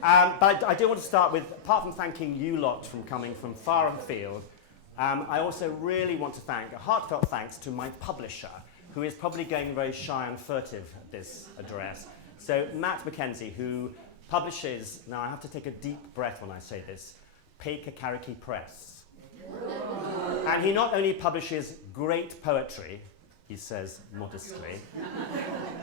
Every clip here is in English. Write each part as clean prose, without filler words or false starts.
But I do want to start with, apart from thanking you lot from coming from far afield, I also really want to thank, a heartfelt thanks to my publisher, who is probably going very shy and furtive at this address. So Matt Mackenzie, who publishes, now I have to take a deep breath when I say this, Paekakariki Press. And he not only publishes great poetry, he says modestly,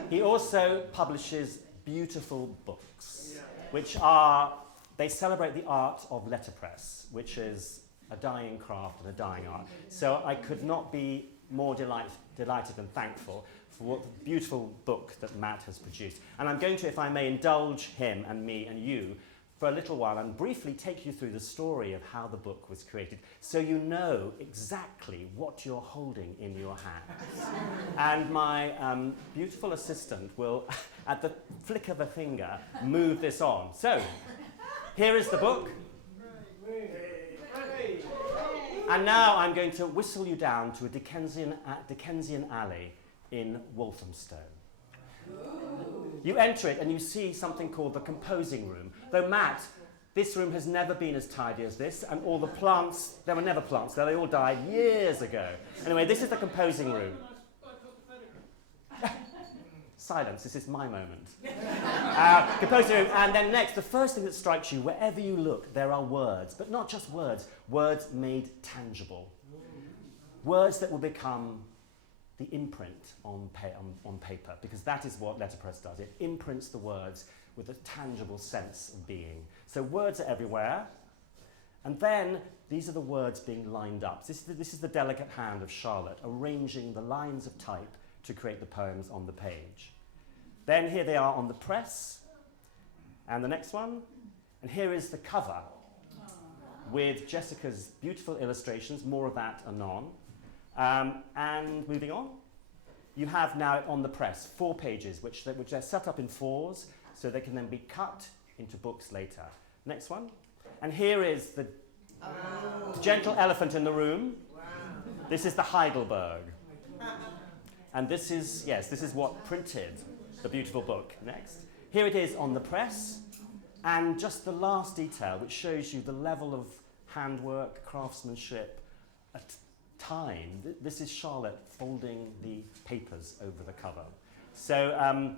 he also publishes beautiful books, which are, they celebrate the art of letterpress, which is a dying craft and a dying art. So I could not be more delighted and thankful for what the beautiful book that Matt has produced. And I'm going to, if I may, indulge him and me and you for a little while and briefly take you through the story of how the book was created, so you know exactly what you're holding in your hands. And my beautiful assistant will, at the flick of a finger, move this on. So, here is the book. And now I'm going to whistle you down to a Dickensian alley in Walthamstow. You enter it and you see something called the composing room. Though Matt, this room has never been as tidy as this, and all the plants, there were never plants there, they all died years ago. Anyway, this is the composing room. Silence, this is my moment. Composing room, and then next, the first thing that strikes you, wherever you look, there are words, but not just words, words made tangible. Words that will become the imprint on paper, because that is what letterpress does. It imprints the words with a tangible sense of being. So words are everywhere, and then these are the words being lined up. This is the delicate hand of Charlotte, arranging the lines of type to create the poems on the page. Then here they are on the press, and the next one, and here is the cover with Jessica's beautiful illustrations, more of that anon. And moving on, you have now on the press 4 pages, which are set up in 4s, so they can then be cut into books later. Next one. And here is the gentle elephant in the room. Wow. This is the Heidelberg. And this is what printed the beautiful book. Next. Here it is on the press, and just the last detail, which shows you the level of handwork, craftsmanship, time. This is Charlotte folding the papers over the cover. So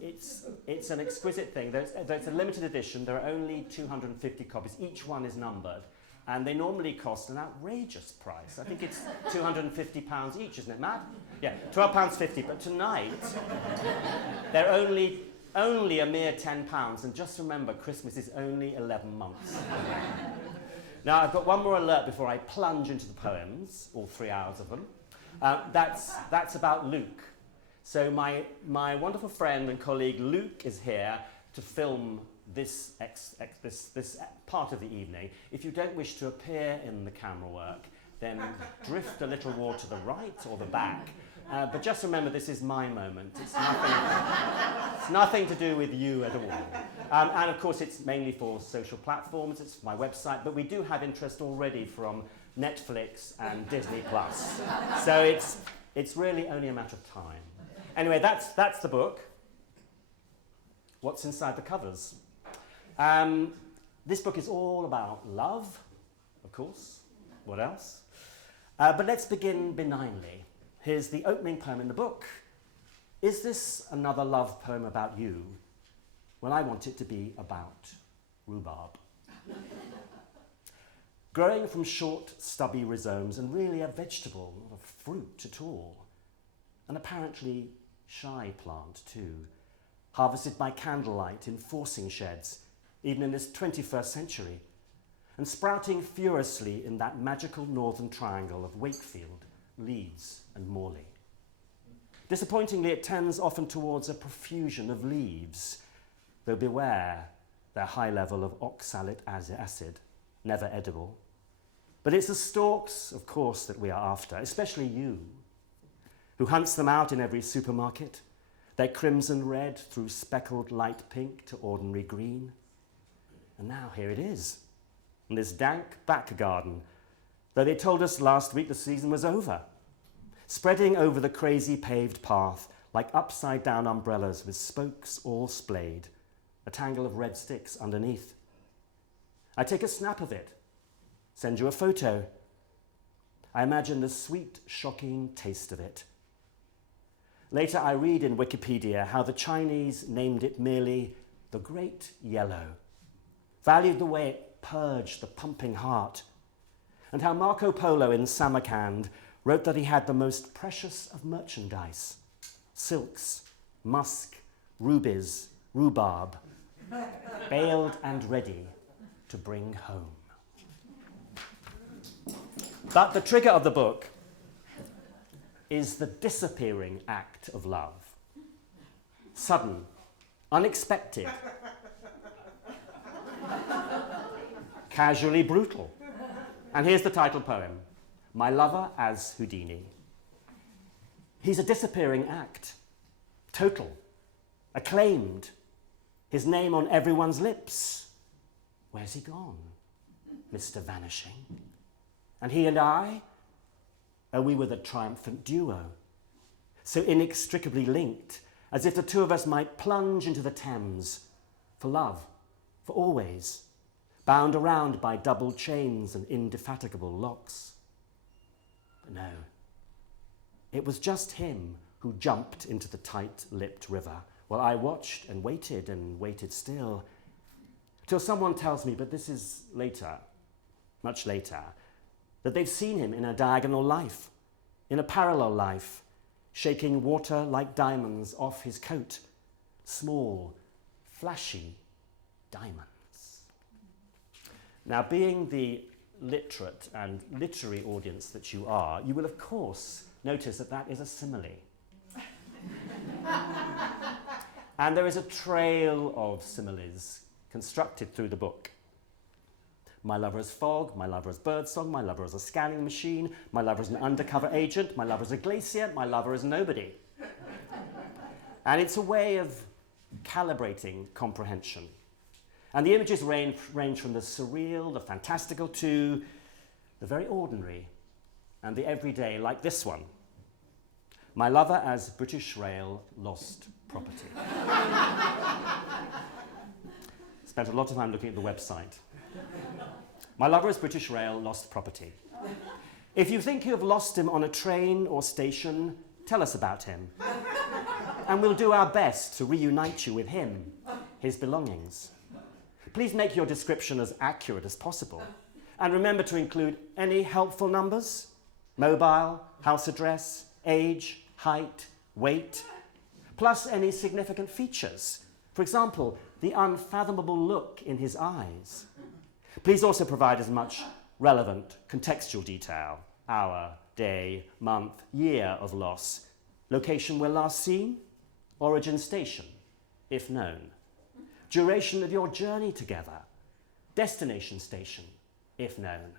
it's an exquisite thing. There's a limited edition. There are only 250 copies. Each one is numbered, and they normally cost an outrageous price. I think it's £250 each, isn't it, Matt? Yeah, £12.50. But tonight, they're only a mere £10. And just remember, Christmas is only 11 months. Now, I've got one more alert before I plunge into the poems, all 3 hours of them. That's about Luke. So my wonderful friend and colleague Luke is here to film this part of the evening. If you don't wish to appear in the camera work, then drift a little more to the right or the back. But just remember, this is my moment. It's nothing to do with you at all. And of course, it's mainly for social platforms. It's my website. But we do have interest already from Netflix and Disney Plus. So it's really only a matter of time. Anyway, that's the book. What's inside the covers? This book is all about love, of course. What else? But let's begin benignly. Here's the opening poem in the book. Is this another love poem about you? Well, I want it to be about rhubarb. Growing from short, stubby rhizomes, and really a vegetable, not a fruit at all. An apparently shy plant, too. Harvested by candlelight in forcing sheds, even in this 21st century. And sprouting furiously in that magical northern triangle of Wakefield, Leeds and Morley. Disappointingly, it tends often towards a profusion of leaves, though beware their high level of oxalic acid, never edible. But it's the stalks, of course, that we are after, especially you, who hunts them out in every supermarket, their crimson red through speckled light pink to ordinary green. And now here it is, in this dank back garden, though they told us last week the season was over, spreading over the crazy paved path like upside-down umbrellas with spokes all splayed, a tangle of red sticks underneath. I take a snap of it, send you a photo. I imagine the sweet, shocking taste of it. Later I read in Wikipedia how the Chinese named it merely the Great Yellow, valued the way it purged the pumping heart, and how Marco Polo in Samarkand wrote that he had the most precious of merchandise, silks, musk, rubies, rhubarb, baled and ready to bring home. But the trigger of the book is the disappearing act of love. Sudden, unexpected, casually brutal. And here's the title poem, My Lover as Houdini. He's a disappearing act, total, acclaimed, his name on everyone's lips. Where's he gone, Mr. Vanishing? And he and I, oh, we were the triumphant duo, so inextricably linked, as if the two of us might plunge into the Thames for love, for always, bound around by double chains and indefatigable locks. But no, it was just him who jumped into the tight-lipped river, while I watched and waited still, till someone tells me, but this is later, much later, that they've seen him in a diagonal life, in a parallel life, shaking water like diamonds off his coat, small, flashy diamonds. Now, being the literate and literary audience that you are, you will of course notice that that is a simile. And there is a trail of similes constructed through the book. My lover is fog, my lover is birdsong, my lover is a scanning machine, my lover is an undercover agent, my lover is a glacier, my lover is nobody. And it's a way of calibrating comprehension. And the images range from the surreal, the fantastical, to the very ordinary and the everyday, like this one. My lover as British Rail lost property. Spent a lot of time looking at the website. My lover as British Rail lost property. If you think you have lost him on a train or station, tell us about him. And we'll do our best to reunite you with him, his belongings. Please make your description as accurate as possible. And remember to include any helpful numbers, mobile, house address, age, height, weight, plus any significant features. For example, the unfathomable look in his eyes. Please also provide as much relevant contextual detail, hour, day, month, year of loss, location where last seen, origin station, if known, duration of your journey together, destination station, if known.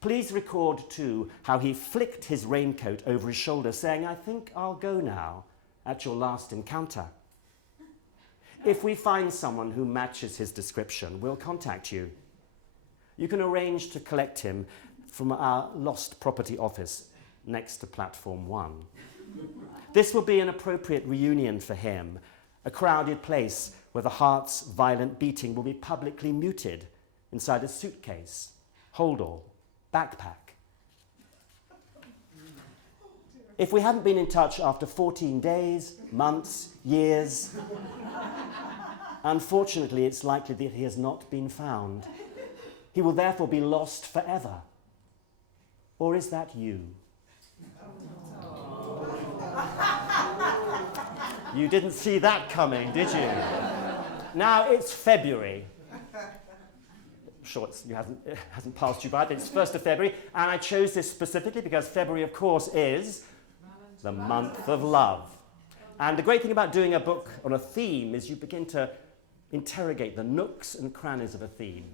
Please record too how he flicked his raincoat over his shoulder saying, I think I'll go now, at your last encounter. If we find someone who matches his description, we'll contact you. You can arrange to collect him from our lost property office next to platform 1. This will be an appropriate reunion for him, a crowded place where the heart's violent beating will be publicly muted inside a suitcase, hold-all, backpack. If we haven't been in touch after 14 days, months, years, unfortunately, it's likely that he has not been found. He will therefore be lost forever. Or is that you? You didn't see that coming, did you? Now it's February. I'm sure it hasn't passed you by, but it's 1st of February, and I chose this specifically because February, of course, is the month of love. And the great thing about doing a book on a theme is you begin to interrogate the nooks and crannies of a theme.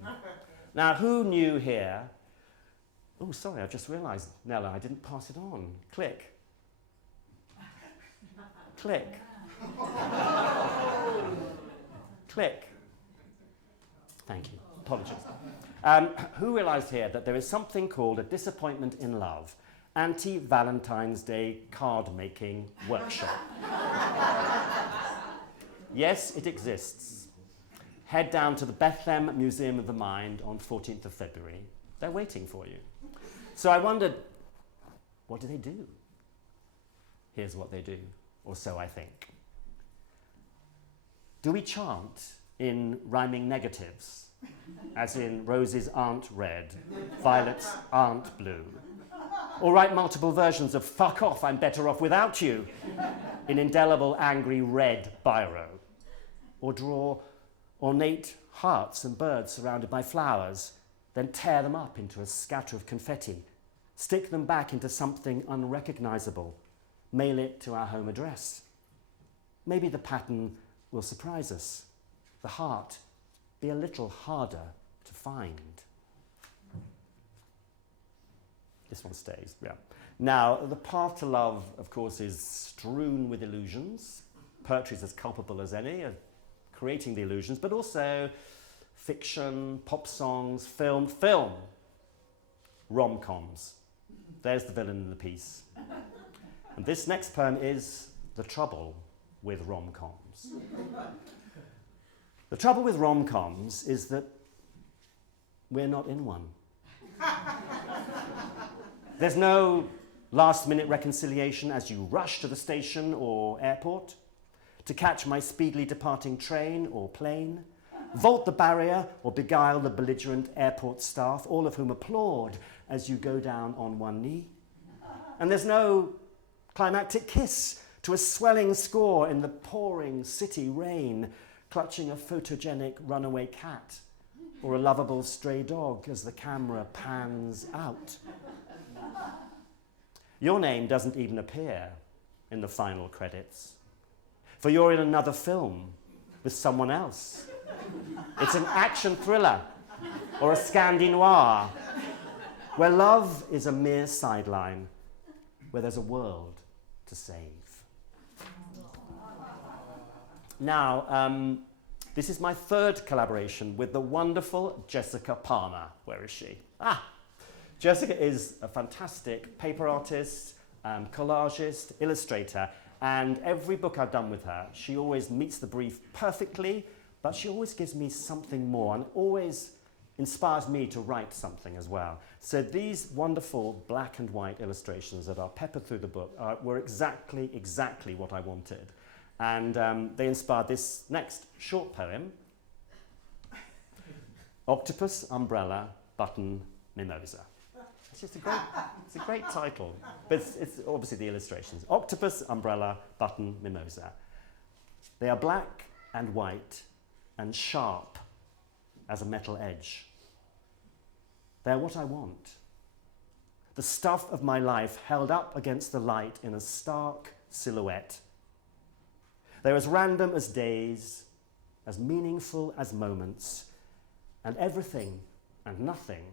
Now, who knew here? Oh, sorry, I just realised, Nella, I didn't pass it on. Click. Click. Click. Thank you. Apologies. Who realised here that there is something called a disappointment in love, anti-Valentine's Day card-making workshop? Yes, it exists. head down to the Bethlehem Museum of the Mind on 14th of February. They're waiting for you. So I wondered, what do they do? Here's what they do, or so I think. Do we chant in rhyming negatives, as in roses aren't red, violets aren't blue? Or write multiple versions of fuck off, I'm better off without you, in indelible angry red biro? Or draw ornate hearts and birds surrounded by flowers, then tear them up into a scatter of confetti, stick them back into something unrecognizable, mail it to our home address? Maybe the pattern will surprise us, the heart be a little harder to find. This one stays, yeah. Now, the path to love, of course, is strewn with illusions. Poetry is as culpable as any at creating the illusions, but also fiction, pop songs, film, rom-coms. There's the villain in the piece. And this next poem is The Trouble with Rom-Coms. The trouble with rom-coms is that we're not in one. There's no last-minute reconciliation as you rush to the station or airport to catch my speedily departing train or plane, vault the barrier or beguile the belligerent airport staff, all of whom applaud as you go down on one knee. And there's no climactic kiss to a swelling score in the pouring city rain, clutching a photogenic runaway cat or a lovable stray dog as the camera pans out. Your name doesn't even appear in the final credits, for you're in another film with someone else. It's an action thriller or a Scandi noir, where love is a mere sideline, where there's a world to save. Now, this is my third collaboration with the wonderful Jessica Palmer. Where is she? Jessica is a fantastic paper artist, collagist, illustrator, and every book I've done with her, she always meets the brief perfectly, but she always gives me something more and always inspires me to write something as well. So these wonderful black and white illustrations that are peppered through the book were exactly what I wanted. And they inspired this next short poem, Octopus, Umbrella, Button, Mimosa. It's a great title, but it's obviously the illustrations. Octopus, umbrella, button, mimosa. They are black and white and sharp as a metal edge. They're what I want. The stuff of my life held up against the light in a stark silhouette. They're as random as days, as meaningful as moments, and everything and nothing,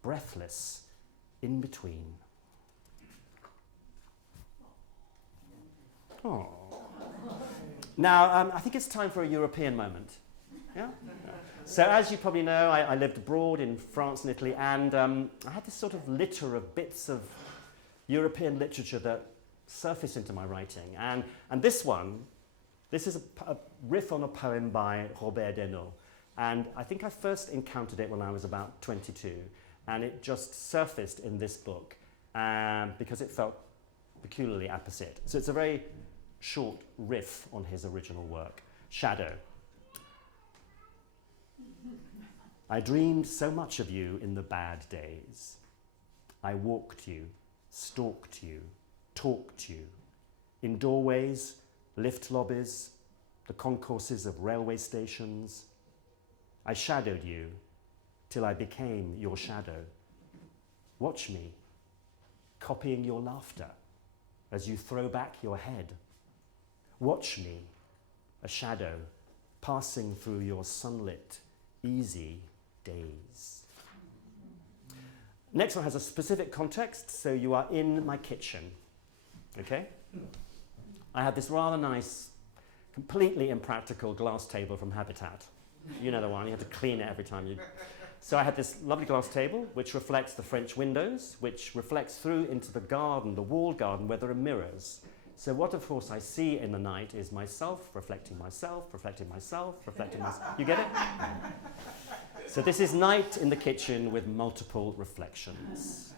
breathless, in between. Oh. Now, I think it's time for a European moment. Yeah? So as you probably know, I lived abroad in France and Italy, and I had this sort of litter of bits of European literature that surfaced into my writing. And this is a riff on a poem by Robert Desnos. And I think I first encountered it when I was about 22. And it just surfaced in this book because it felt peculiarly apposite. So it's a very short riff on his original work, Shadow. I dreamed so much of you in the bad days. I walked you, stalked you, talked you, in doorways, lift lobbies, the concourses of railway stations. I shadowed you till I became your shadow. Watch me, copying your laughter as you throw back your head. Watch me, a shadow, passing through your sunlit, easy days. Next one has a specific context, so you are in my kitchen, okay? I had this rather nice, completely impractical glass table from Habitat. You know the one, you have to clean it every time you... So I had this lovely glass table, which reflects the French windows, which reflects through into the garden, the walled garden, where there are mirrors. So what, of course, I see in the night is myself, reflecting myself, reflecting myself, reflecting myself. You get it? So this is night in the kitchen with multiple reflections.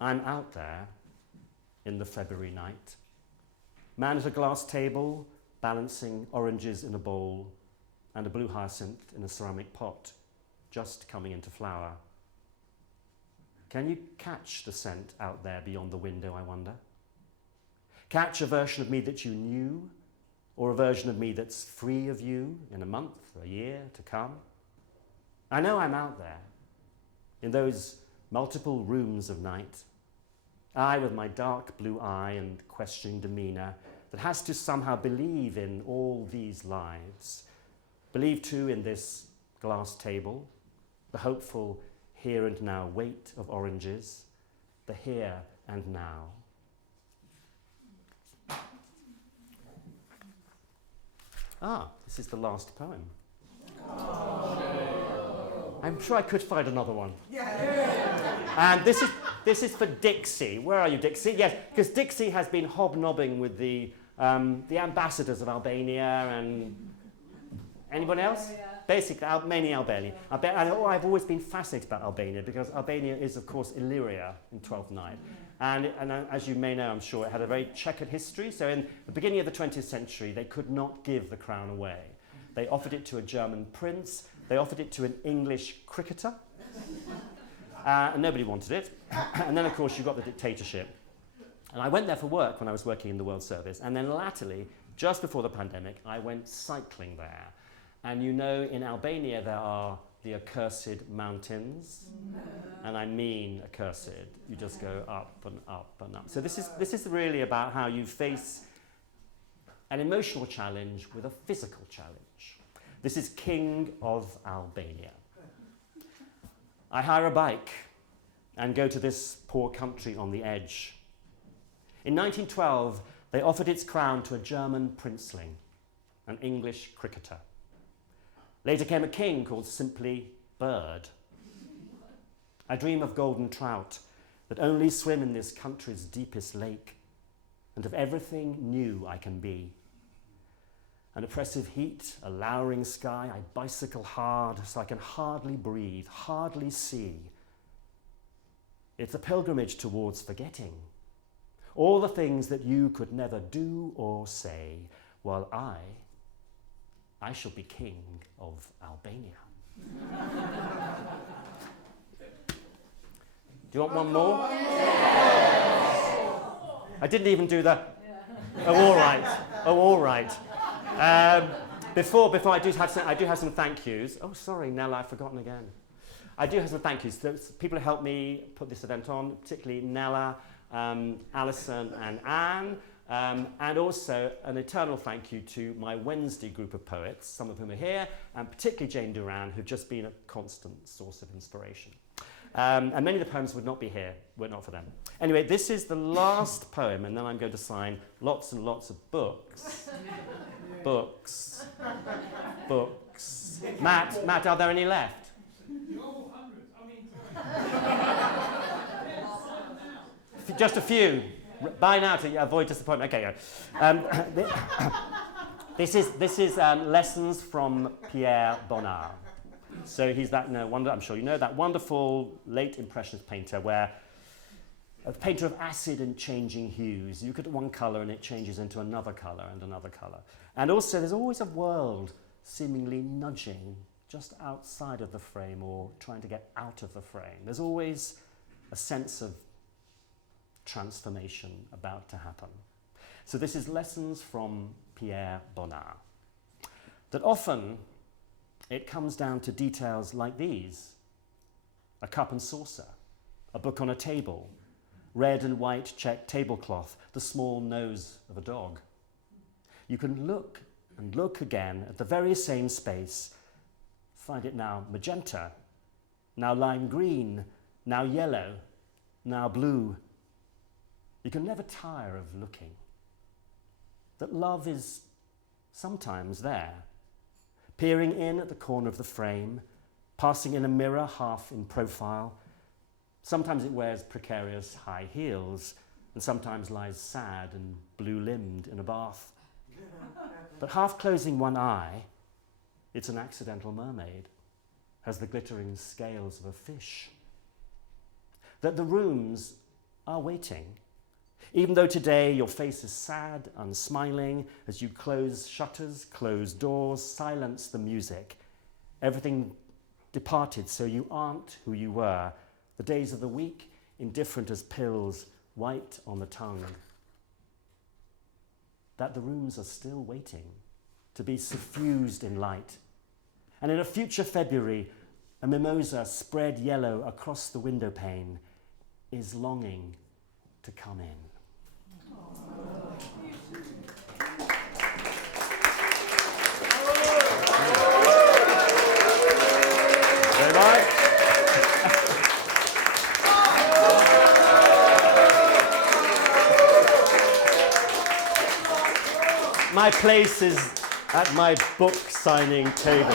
I'm out there in the February night. Man at a glass table, balancing oranges in a bowl and a blue hyacinth in a ceramic pot, just coming into flower. Can you catch the scent out there beyond the window, I wonder? Catch a version of me that you knew, or a version of me that's free of you in a month, a year to come? I know I'm out there, in those multiple rooms of night. I with my dark blue eye and questioning demeanour that has to somehow believe in all these lives. Believe too in this glass table, the hopeful here and now weight of oranges, the here and now. This is the last poem. I'm sure I could find another one. And this is for Dixie. Where are you, Dixie? Yes, because Dixie has been hobnobbing with the ambassadors of Albania and anyone else? Basically, mainly Albania. I've always been fascinated about Albania because Albania is, of course, Illyria in 12th Night. And as you may know, I'm sure, it had a very checkered history. So in the beginning of the 20th century, they could not give the crown away. They offered it to a German prince. They offered it to an English cricketer. And nobody wanted it. And then, of course, you got the dictatorship. And I went there for work when I was working in the World Service. And then latterly, just before the pandemic, I went cycling there. And you know, in Albania, there are the accursed mountains. And I mean accursed. You just go up and up and up. So this is really about how you face an emotional challenge with a physical challenge. This is King of Albania. I hire a bike and go to this poor country on the edge. In 1912, they offered its crown to a German princeling, an English cricketer. Later came a king called simply Bird. I dream of golden trout that only swim in this country's deepest lake, and of everything new I can be. An oppressive heat, a lowering sky, I bicycle hard so I can hardly breathe, hardly see. It's a pilgrimage towards forgetting all the things that you could never do or say, while I shall be king of Albania. Do you want one more? Yes. I didn't even do the, all right. Before I do have some thank yous. Oh, sorry, Nella, I've forgotten again. I do have some thank yous. There's people who helped me put this event on, particularly Nella, Alison and Anne, and also an eternal thank you to my Wednesday group of poets, some of whom are here, and particularly Jane Duran, who've just been a constant source of inspiration. And many of the poems would not be here were it not for them. Anyway, this is the last poem, and then I'm going to sign lots and lots of books. Books. Matt, are there any left? Just a few. Buy now to avoid disappointment. Okay, this is Lessons from Pierre Bonnard. So he's that, I'm sure you know, that wonderful late Impressionist painter where a painter of acid and changing hues. You look at one colour and it changes into another colour and another colour. And also there's always a world seemingly nudging just outside of the frame or trying to get out of the frame. There's always a sense of transformation about to happen. So this is Lessons from Pierre Bonnard. That often it comes down to details like these: a cup and saucer, a book on a table, red and white checked tablecloth, the small nose of a dog. You can look and look again at the very same space, find it now magenta, now lime green, now yellow, now blue. You can never tire of looking. That love is sometimes there, peering in at the corner of the frame, passing in a mirror half in profile. Sometimes it wears precarious high heels, and sometimes lies sad and blue-limbed in a bath. But half closing one eye, it's an accidental mermaid, has the glittering scales of a fish. That the rooms are waiting, even though today your face is sad, unsmiling, as you close shutters, close doors, silence the music. Everything departed, so you aren't who you were. The days of the week, indifferent as pills, white on the tongue. That the rooms are still waiting to be suffused in light. And in a future February, a mimosa spread yellow across the window pane is longing to come in. Very right. My place is at my book signing table.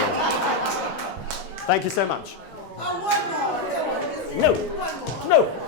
Thank you so much. One more. No, no.